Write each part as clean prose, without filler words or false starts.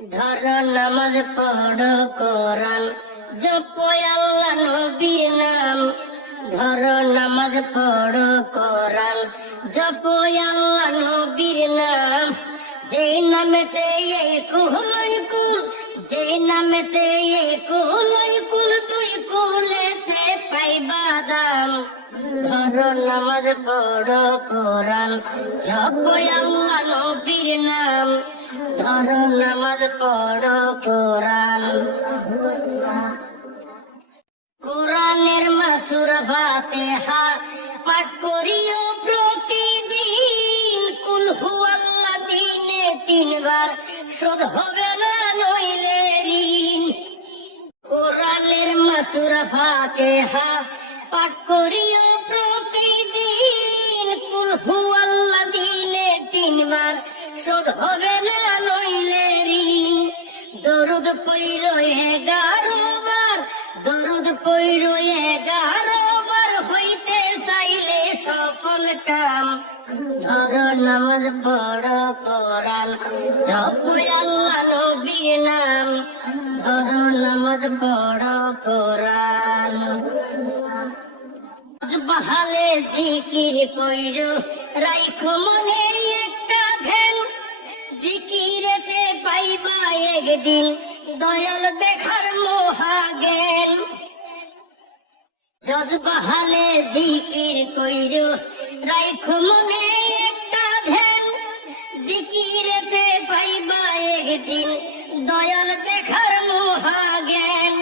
ধরো নামাজ পড়ো কোরআন জপো আল্লাহ নবীর নাম। ধরো নামাজ পড়ো কোরআন জপো আল্লাহ নবীর নাম। যেই নামেতে এই কুলই কুল, যেই নামেতে এই কুলই কুল, তুই কুলেতে পাইবা দাম। ধরো নামাজ পড়ো কোরআন জপো আল্লাহ নবীর নাম। ধরো নামাজ পড়ো কোরআন। কোরআনের মাসুরা ফাতিহা পাঠ করিও প্রতিদিন। কুল হুয়াল্লাহ দিনে 3 বার, শোধ হবে না নইলে ঋণ। কোরআনের মাসুরা ফাতিহা পাঠ করিও প্রতিদিন। কুল হুয়াল্লাহ দিনে 3 বার, শোধ হবে না নইলে ঋণ। দরুদ পইরো 11 বার, দরুদ পইরো 11 বার, হইতে চাইলে সফল কাম। ধরো নামাজ পড়ো কোরআন জপো আল্লাহ নবীর নাম। ধরো নামাজ পড়ো কোরআন। বহালে জিকির কইরো রাইখো মনে একটা ধ্যান। জিকিরেতে পাইবা একদিন দয়াল দেখার মহাজ্ঞান। যজবাহালে জিকির কইরো রাইখো মনে একটা ধ্যান। জিকিরেতে পাইবা একদিন দয়াল দেখার মহাজ্ঞান।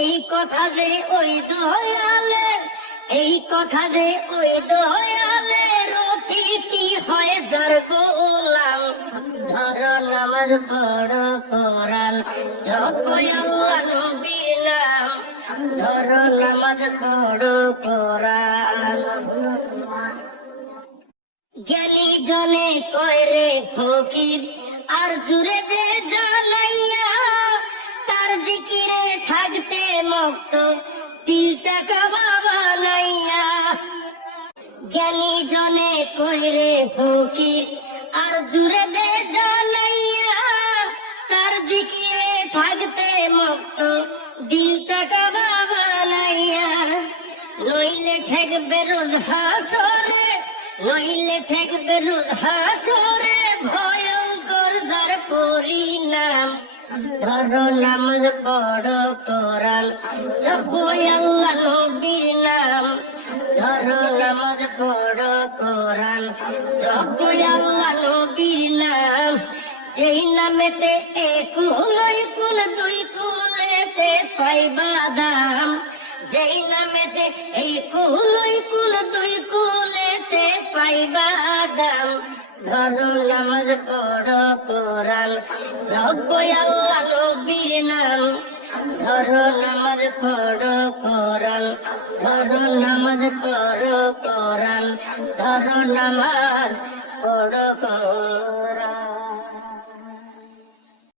এই কথা যে ওই দয়ালের, এই কথা যে ওই দয়ালের অতিথি হয় যার গোলাম। ধরো নামাজ পড়ো কোরআন জপো আল্লাহ নবীর নাম। ধরো নামাজ পড়ো কোরআন। জ্ঞানী জনে কয় রে ফকির আর জুড়ে দে জানাইয়া। তার জিকিরে থাকতে মুক্ত দিলটাকা বাবা নাইয়া। জ্ঞানী জনে কয় রে ফকির আর জুড়ে দে জানাইয়া। তার জিকিরে থাকতে মুক্ত দিলটাকা বাবা নাইয়া। নইলে ঠেকবে রোজ হাসরে, নইলে ঠেকবে রোজ হাসরে, ভয়ঙ্কর যার পরিণাম। ধরো নামাজ পড়ো কোরআন জপো আল্লাহ নবীর নাম। ধরো নামাজ পড়ো কোরআন জপো আল্লাহ নবীর নাম। যেই নামেতে এক কুলই কুল, 2 কুলেতে পাইবা দাম। যেই নামেতে এই কুলই কুল, 2 কুলেতে পাইবা দাম। ধরো নামাজ পড়ো কোরআন জপো আল্লাহ নবীর নাম। ধরো নামাজ পড়ো কোরআন, ধরো নামাজ পড়ো কোরআন, ধরো নামাজ পড়ো কোরআন।